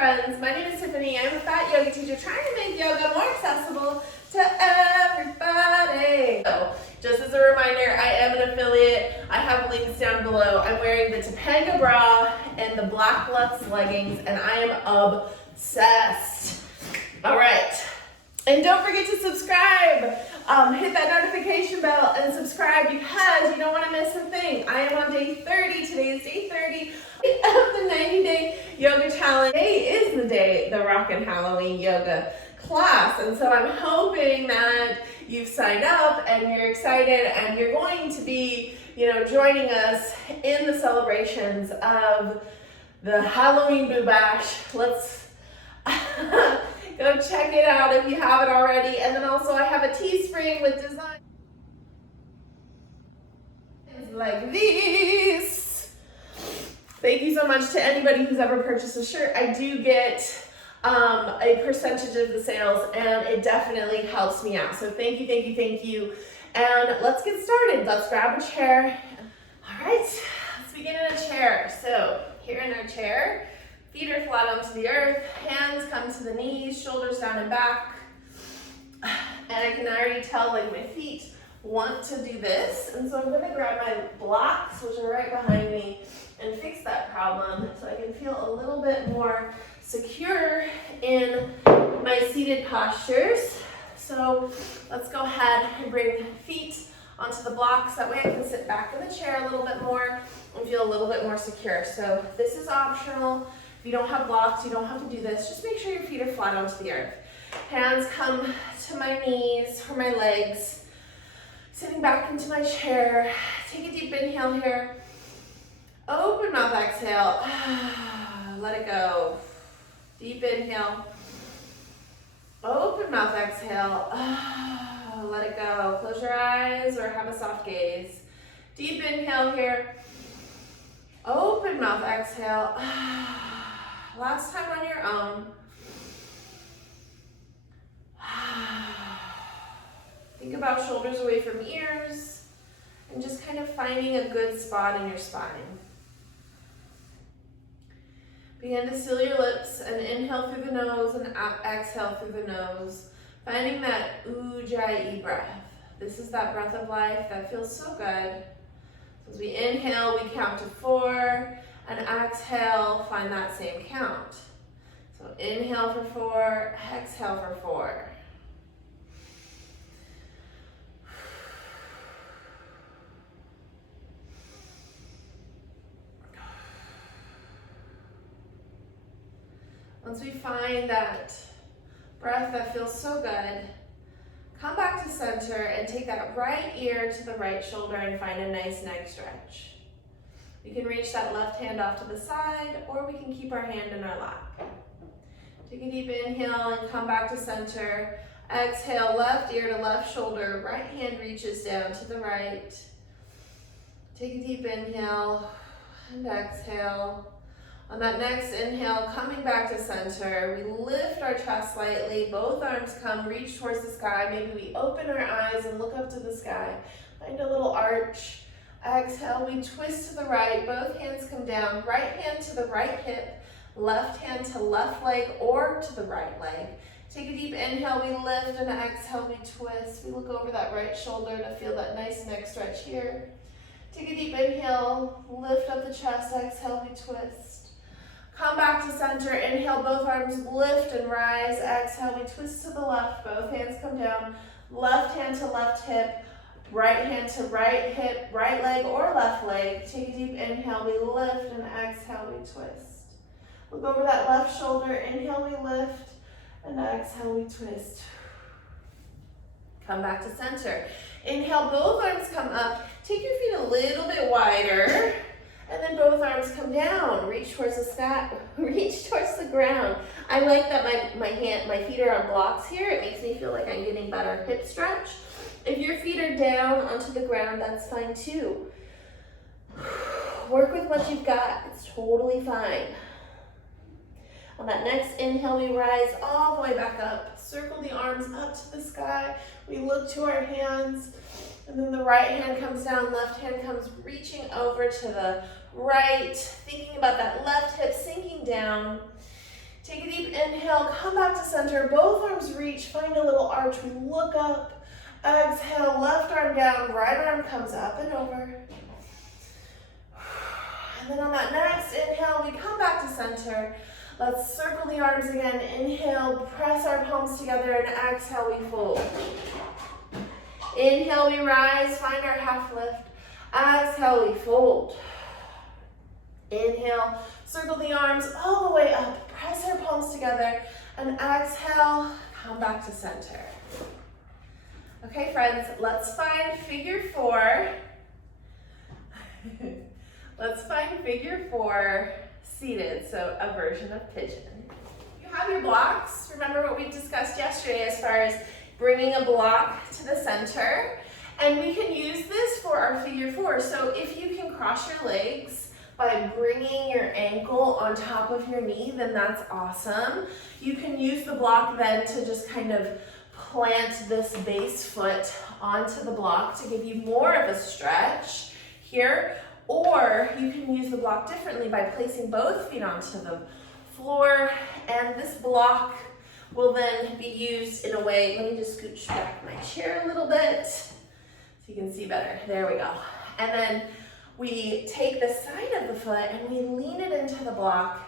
friends. My name is Tiffany. I'm a fat yoga teacher trying to make yoga more accessible to everybody. So, just as a reminder, I am an affiliate. I have links down below. I'm wearing the Topanga bra and the Black Luxe leggings, and I am obsessed. All right. And don't forget to subscribe. Hit that notification bell and subscribe because you don't want to miss a thing. I am on day 30. Today is day 30 of the 90-day yoga challenge. Today is the Rockin' Halloween yoga class. And so I'm hoping that you've signed up and you're excited and you're going to be, joining us in the celebrations of the Halloween Boo Bash. Let's go check it out if you haven't already. And then also I have a teespring with designs like these. Thank you so much to anybody who's ever purchased a shirt. I do get a percentage of the sales, and it definitely helps me out. So thank you, thank you, thank you. And let's get started. Let's grab a chair. All right, let's begin in a chair. So here in our chair, feet are flat onto the earth, hands come to the knees, shoulders down and back. And I can already tell like my feet want to do this. And so I'm gonna grab my blocks, which are right behind me, and fix that problem so I can feel a little bit more secure in my seated postures. So let's go ahead and bring feet onto the blocks. That way I can sit back in the chair a little bit more and feel a little bit more secure. So this is optional. If you don't have blocks, you don't have to do this. Just make sure your feet are flat onto the earth. Hands come to my knees or my legs. Sitting back into my chair. Take a deep inhale here. Open mouth, exhale. Let it go. Deep inhale. Open mouth, exhale. Let it go. Close your eyes or have a soft gaze. Deep inhale here. Open mouth, exhale. Last time on your own. Think about shoulders away from ears and just kind of finding a good spot in your spine. Begin to seal your lips and inhale through the nose and exhale through the nose, finding that ujjayi breath. This is that breath of life that feels so good. So as we inhale, we count to 4, and exhale, find that same count. So inhale for 4, exhale for 4. Once we find that breath that feels so good, come back to center and take that right ear to the right shoulder and find a nice neck stretch. We can reach that left hand off to the side, or we can keep our hand in our lap. Take a deep inhale and come back to center. Exhale, left ear to left shoulder, right hand reaches down to the right. Take a deep inhale and exhale. On that next inhale, coming back to center, we lift our chest slightly, both arms come, reach towards the sky. Maybe we open our eyes and look up to the sky. Find a little arch. Exhale, we twist to the right, both hands come down, right hand to the right hip, left hand to left leg or to the right leg. Take a deep inhale, we lift, and exhale, we twist. We look over that right shoulder to feel that nice neck stretch here. Take a deep inhale, lift up the chest, exhale, we twist. Come back to center, inhale, both arms lift and rise. Exhale, we twist to the left, both hands come down. Left hand to left hip, right hand to right hip, right leg or left leg. Take a deep inhale, we lift, and exhale, we twist. Look over that left shoulder, inhale, we lift, and exhale, we twist. Come back to center. Inhale, both arms come up. Take your feet a little bit wider. And then both arms come down, reach towards the sky, reach towards the ground. I like that my feet are on blocks here. It makes me feel like I'm getting better hip stretch. If your feet are down onto the ground, that's fine too. Work with what you've got, it's totally fine. On that next inhale, we rise all the way back up. Circle the arms up to the sky. We look to our hands. And then the right hand comes down, left hand comes reaching over to the right, thinking about that left hip sinking down. Take inhale, come back to center. Both arms reach, find a little arch, we look up. Exhale, left arm down, right arm comes up and over. And then on that next inhale, we come back to center. Let's circle the arms again. Inhale, press our palms together, and exhale, we fold. Inhale, we rise, find our half lift. Exhale, we fold. Inhale, circle the arms all the way up, press our palms together, and exhale, come back to center. Okay, friends, let's find figure four. Let's find figure four seated, so a version of pigeon. You have your blocks. Remember what we discussed yesterday as far as bringing a block to the center. And we can use this for our figure four. So if you can cross your legs by bringing your ankle on top of your knee, then that's awesome. You can use the block then to just kind of plant this base foot onto the block to give you more of a stretch here. Or you can use the block differently by placing both feet onto the floor, and this block will then be used in a way, let me just scooch back my chair a little bit so you can see better. There we go. And then we take the side of the foot and we lean it into the block.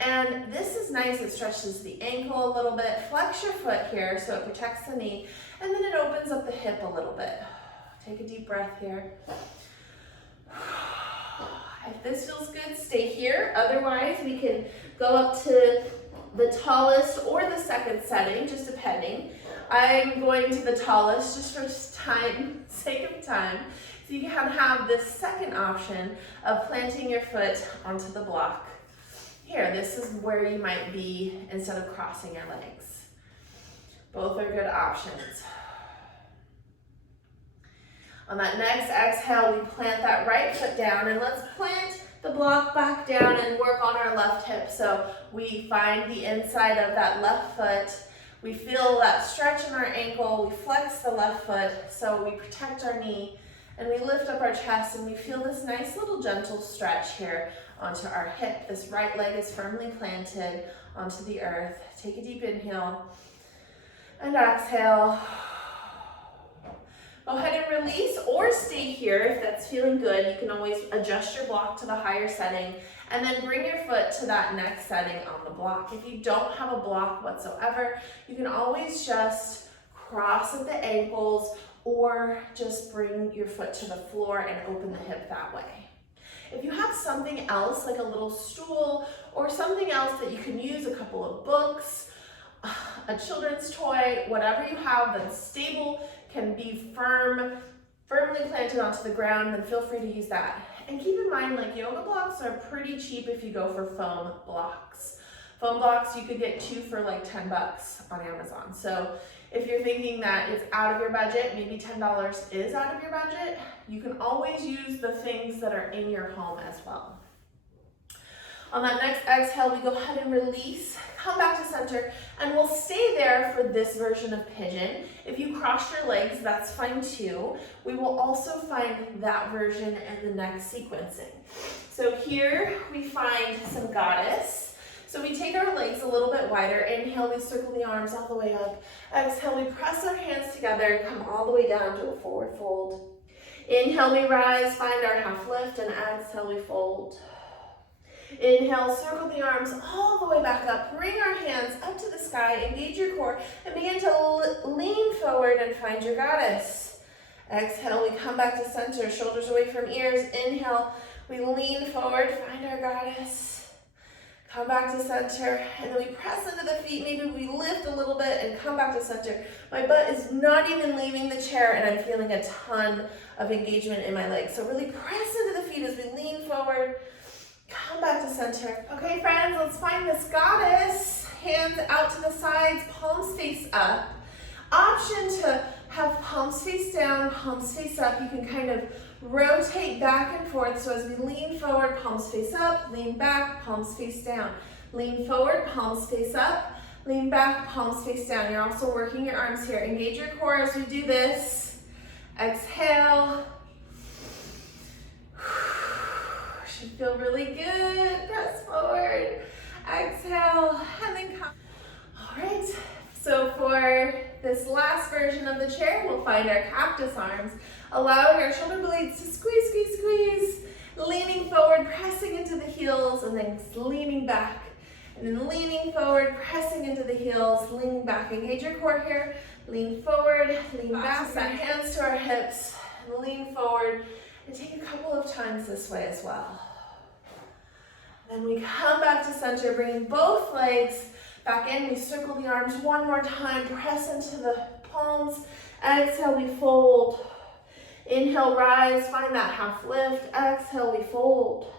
And this is nice, it stretches the ankle a little bit. Flex your foot here so it protects the knee, and then it opens up the hip a little bit. Take a deep breath here. If this feels good, stay here. Otherwise, we can go up to the tallest or the second setting, just depending. I'm going to the tallest just for sake of time. So you can have this second option of planting your foot onto the block. Here, this is where you might be instead of crossing your legs. Both are good options. On that next exhale, we plant that right foot down, and let's plant the block back down and work on our left hip. So we find the inside of that left foot. We feel that stretch in our ankle. We flex the left foot so we protect our knee, and we lift up our chest, and we feel this nice little gentle stretch here onto our hip. This right leg is firmly planted onto the earth. Take a deep inhale and exhale. Go ahead and release or stay here if that's feeling good. You can always adjust your block to the higher setting and then bring your foot to that next setting on the block. If you don't have a block whatsoever, you can always just cross at the ankles or just bring your foot to the floor and open the hip that way. If you have something else like a little stool or something else that you can use, a couple of books, a children's toy, whatever you have that's stable, can be firmly planted onto the ground, then feel free to use that. And keep in mind, like, yoga blocks are pretty cheap if you go for foam blocks. Foam blocks, you could get 2 for like $10 on Amazon. So if you're thinking that it's out of your budget, maybe $10 is out of your budget, you can always use the things that are in your home as well. On that next exhale, we go ahead and release, come back to center, and we'll stay there for this version of pigeon. If you cross your legs, that's fine too. We will also find that version in the next sequencing. So here we find some goddess. So we take our legs a little bit wider. Inhale, we circle the arms all the way up. Exhale, we press our hands together and come all the way down to a forward fold. Inhale, we rise, find our half lift, and exhale, we fold. Inhale, circle the arms all the way back up. Bring our hands up to the sky, engage your core, and begin to lean forward and find your goddess. Exhale, we come back to center, shoulders away from ears. Inhale, we lean forward, find our goddess. Come back to center, and then we press into the feet. Maybe we lift a little bit and come back to center. My butt is not even leaving the chair, and I'm feeling a ton of engagement in my legs. So really press into the feet as we lean forward. Come back to center. Okay, friends, let's find this goddess. Hands out to the sides, palms face up. Option to have palms face down, palms face up. You can kind of rotate back and forth. So as we lean forward, palms face up, lean back, palms face down. Lean forward, palms face up, lean back, palms face down. You're also working your arms here. Engage your core as we do this. Exhale. Should feel really good. Press forward. Exhale, and then come. All right, so for this last version of the chair, we'll find our cactus arms, allowing our shoulder blades to squeeze, squeeze, squeeze, leaning forward, pressing into the heels, and then leaning back. And then leaning forward, pressing into the heels, leaning back. Engage your core here. Lean forward, lean back. Set hands to our hips, and lean forward. And take a couple of times this way as well. Then we come back to center, bringing both legs back in. We circle the arms one more time. Press into the palms. Exhale, we fold. Inhale, rise. Find that half lift. Exhale, we fold.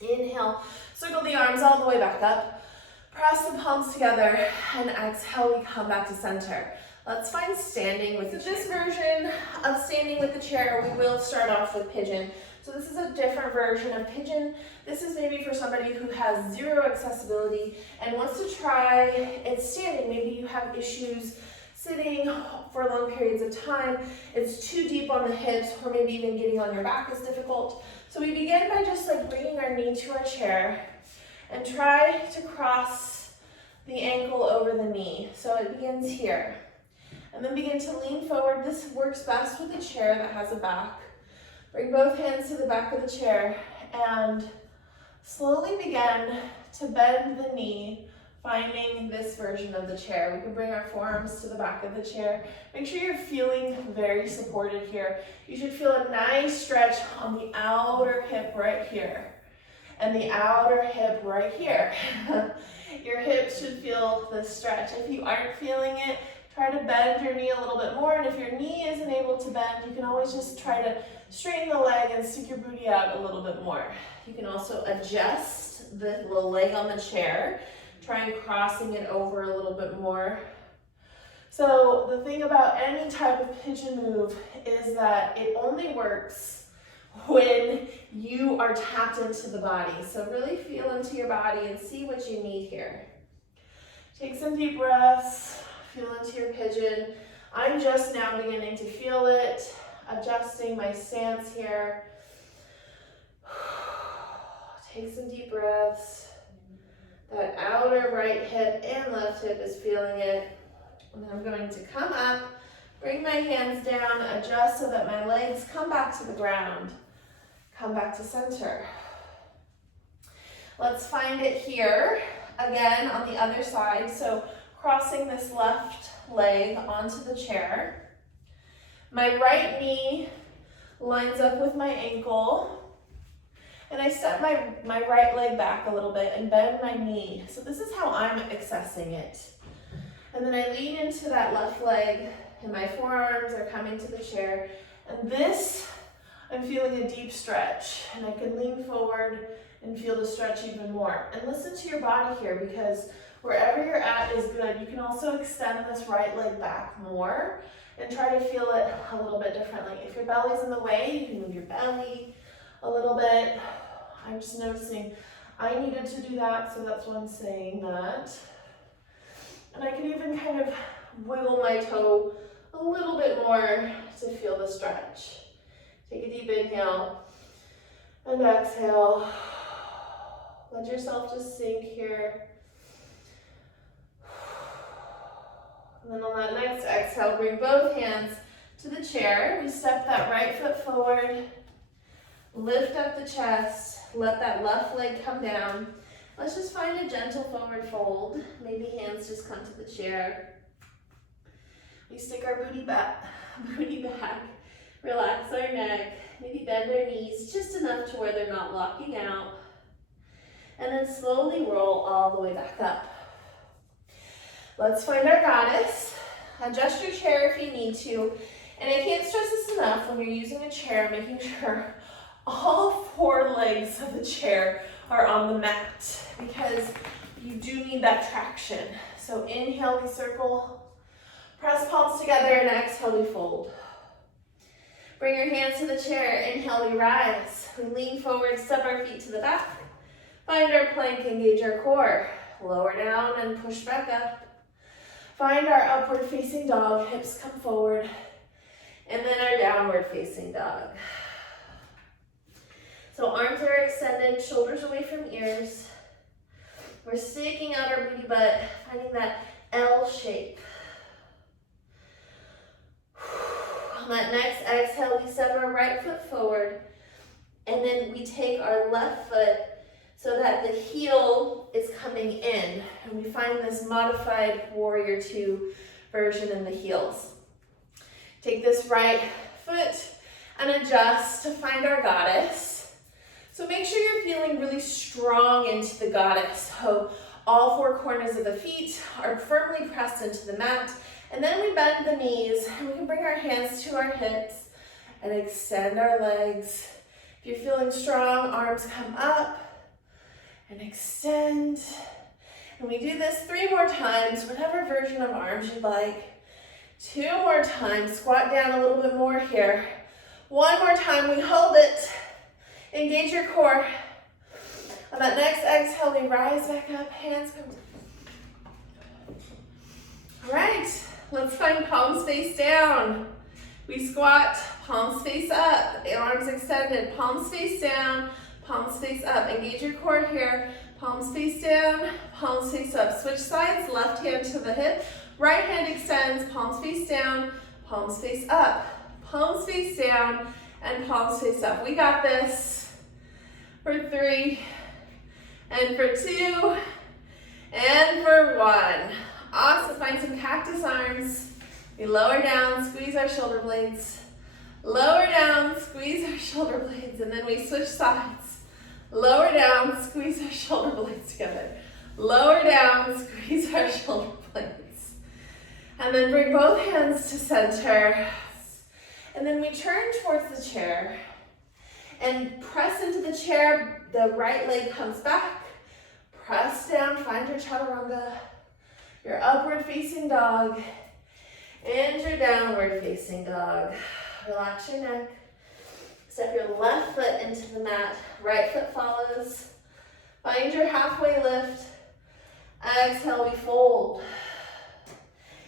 Inhale. Circle the arms all the way back up. Press the palms together, and exhale, we come back to center. Let's find standing with this version of standing with the chair. We will start off with pigeon. So this is a different version of pigeon. This is maybe for somebody who has zero accessibility and wants to try it standing. Maybe you have issues sitting for long periods of time. It's too deep on the hips, or maybe even getting on your back is difficult. So we begin by just like bringing our knee to our chair and try to cross the ankle over the knee. So it begins here. And then begin to lean forward. This works best with a chair that has a back. Bring both hands to the back of the chair and slowly begin to bend the knee, finding this version of the chair. We can bring our forearms to the back of the chair. Make sure you're feeling very supported here. You should feel a nice stretch on the outer hip right here and the outer hip right here. Your hips should feel this stretch. If you aren't feeling it, try to bend your knee a little bit more. And if your knee isn't able to bend, you can always just try to straighten the leg and stick your booty out a little bit more. You can also adjust the little leg on the chair. Try crossing it over a little bit more. So the thing about any type of pigeon move is that it only works when you are tapped into the body. So really feel into your body and see what you need here. Take some deep breaths, feel into your pigeon. I'm just now beginning to feel it, adjusting my stance here. Take some deep breaths. That outer right hip and left hip is feeling it. And then I'm going to come up, bring my hands down, adjust so that my legs come back to the ground. Come back to center. Let's find it here, again on the other side. So crossing this left leg onto the chair. My right knee lines up with my ankle. And I step my right leg back a little bit and bend my knee. So this is how I'm accessing it. And then I lean into that left leg and my forearms are coming to the chair. And this, I'm feeling a deep stretch. And I can lean forward and feel the stretch even more. And listen to your body here, because wherever you're at is good. You can also extend this right leg back more and try to feel it a little bit differently. If your belly's in the way, you can move your belly a little bit. I'm just noticing I needed to do that, so that's why I'm saying that. And I can even kind of wiggle my toe a little bit more to feel the stretch. Take a deep inhale and exhale. Let yourself just sink here. And then on that next exhale, bring both hands to the chair. We step that right foot forward. Lift up the chest. Let that left leg come down. Let's just find a gentle forward fold. Maybe hands just come to the chair. We stick our booty back. Relax our neck. Maybe bend our knees just enough to where they're not locking out. And then slowly roll all the way back up. Let's find our goddess. Adjust your chair if you need to. And I can't stress this enough when you're using a chair, making sure all four legs of the chair are on the mat, because you do need that traction. So inhale, we circle, press palms together, and exhale, we fold. Bring your hands to the chair. Inhale, we rise. We lean forward, step our feet to the back. Find our plank, engage our core. Lower down and push back up. Find our upward facing dog, hips come forward. And then our downward facing dog. So arms are extended, shoulders away from ears. We're sticking out our booty butt, finding that L shape. On that next exhale, we step our right foot forward, and then we take our left foot so that the heel is coming in, and we find this modified warrior two version in the heels. Take this right foot and adjust to find our goddess. So make sure you're feeling really strong into the goddess. So all four corners of the feet are firmly pressed into the mat. And then we bend the knees, and we can bring our hands to our hips and extend our legs. If you're feeling strong, arms come up and extend. And we do this 3 more times, whatever version of arms you'd like. 2 more times, squat down a little bit more here. 1 more time, we hold it. Engage your core. On that next exhale, we rise back up, hands come down. All right, let's find palms face down. We squat, palms face up, arms extended, palms face down, palms face up. Engage your core here. Palms face down, palms face up. Switch sides, left hand to the hip, right hand extends, palms face down, palms face up, palms face down, and palms face up. We got this for 3, and for 2, and for 1. Awesome, find some cactus arms. We lower down, squeeze our shoulder blades. Lower down, squeeze our shoulder blades, and then we switch sides. Lower down, squeeze our shoulder blades together. Lower down, squeeze our shoulder blades. And then bring both hands to center. And then we turn towards the chair and press into the chair. The right leg comes back. Press down, find your chaturanga, your upward facing dog, and your downward facing dog. Relax your neck. Step your left foot into the mat. Right foot follows. Find your halfway lift. Exhale, we fold.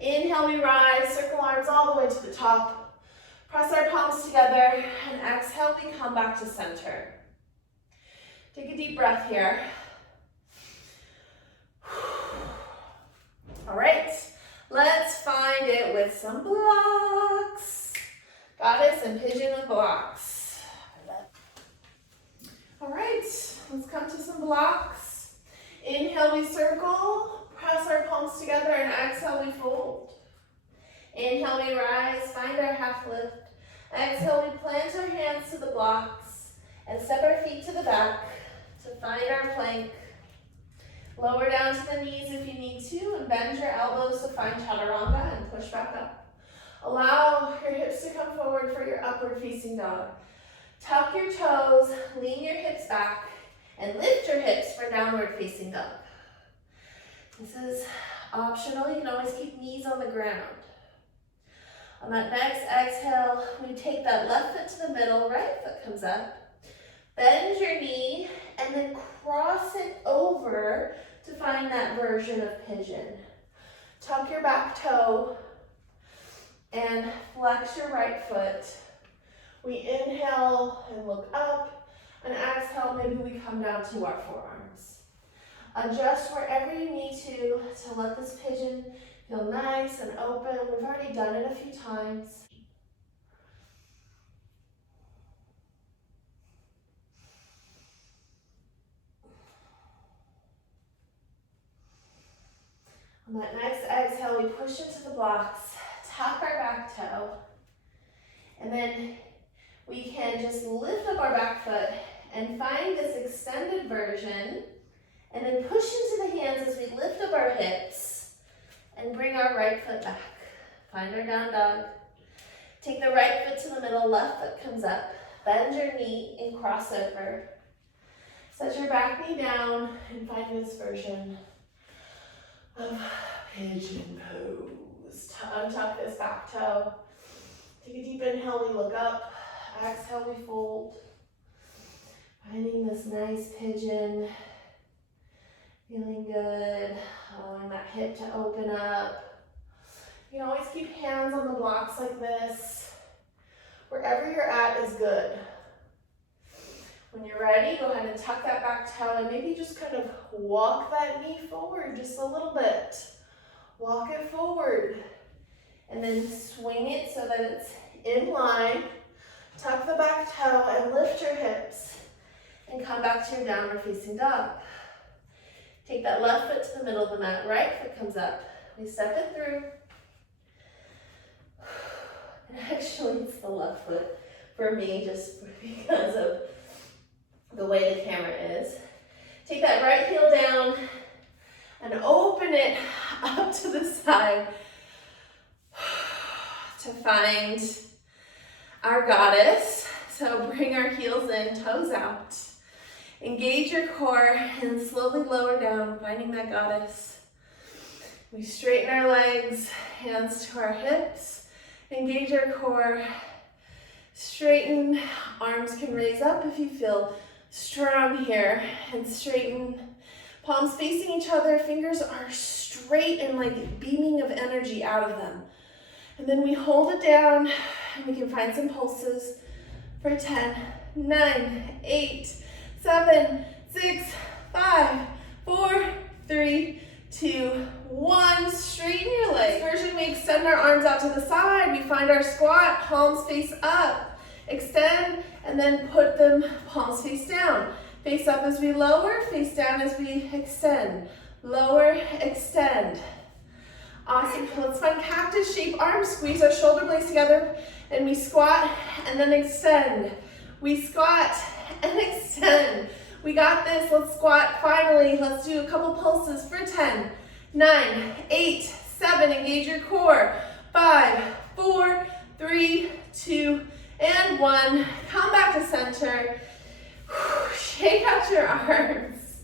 Inhale, we rise. Circle arms all the way to the top. Press our palms together. And exhale, we come back to center. Take a deep breath here. All right, let's find it with some blocks. Goddess and pigeon with blocks. All right, let's come to some blocks. Inhale, we circle, press our palms together, and exhale, we fold. Inhale, we rise, find our half lift. Exhale, we plant our hands to the blocks and step our feet to the back to find our plank. Lower down to the knees if you need to, and bend your elbows to find chaturanga and push back up. Allow your hips to come forward for your upward facing dog. Tuck your toes, lean your hips back, and lift your hips for downward facing dog. This is optional. You can always keep knees on the ground. On that next exhale, we take that left foot to the middle, right foot comes up. Bend your knee, and then cross it over to find that version of pigeon. Tuck your back toe and flex your right foot. We inhale and look up, and exhale, maybe we come down to our forearms. Adjust wherever you need to let this pigeon feel nice and open. We've already done it a few times. On that next exhale, we push into the blocks, tuck our back toe, and then we can just lift up our back foot and find this extended version, and then push into the hands as we lift up our hips and bring our right foot back. Find our down dog. Take the right foot to the middle, left foot comes up. Bend your knee and cross over. Set your back knee down and find this version of pigeon pose. Untuck this back toe. Take a deep inhale, we look up. Exhale, we fold. Finding this nice pigeon. Feeling good. Allowing that hip to open up. You can always keep hands on the blocks like this. Wherever you're at is good. When you're ready, go ahead and tuck that back toe and maybe just kind of walk that knee forward just a little bit. Walk it forward. And then swing it so that it's in line. Tuck the back toe and lift your hips. And come back to your downward facing dog. Take that left foot to the middle of the mat. Right foot comes up. We step it through. And actually, it's the left foot for me just because of the way the camera is. Take that right heel down and open it up to the side to find our goddess. So bring our heels in, toes out. Engage your core and slowly lower down, finding that goddess. We straighten our legs, hands to our hips. Engage our core. Straighten, arms can raise up if you feel strong here. And straighten, palms facing each other, fingers are straight and like beaming of energy out of them. And then we hold it down and we can find some pulses for 10, 9, 8, 7, 6, 5, 4, 3, 2, 1. Straighten your legs. This version, we extend our arms out to the side. We find our squat, palms face up. Extend and then put them palms face down. Face up as we lower, face down as we extend. Lower, extend. Awesome. Let's find cactus shape arms. Squeeze our shoulder blades together and we squat and then extend. We squat and extend. We got this. Let's squat. Finally, let's do a couple pulses for 10, 9, 8, 7. Engage your core. 5, 4, 3, 2, and 1. Come back to center. Shake out your arms.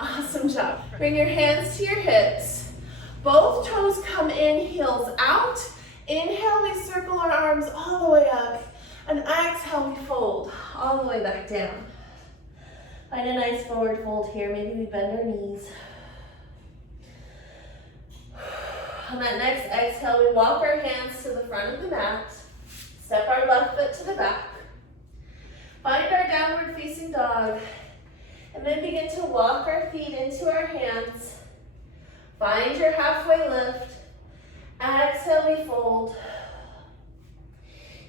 Awesome job. Bring your hands to your hips. Both toes come in, heels out. Inhale, we circle our arms all the way up. And exhale, we fold all the way back down. Find a nice forward fold here. Maybe we bend our knees. On that next exhale, we walk our hands to the front of the mat. Step our left foot to the back. Find our downward facing dog. And then begin to walk our feet into our hands. Find your halfway lift. Exhale, we fold.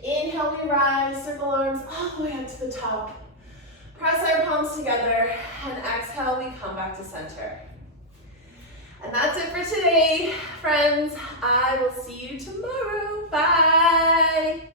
Inhale, we rise, circle arms all the way up to the top. Press our palms together, and exhale, we come back to center. And that's it for today, friends. I will see you tomorrow. Bye.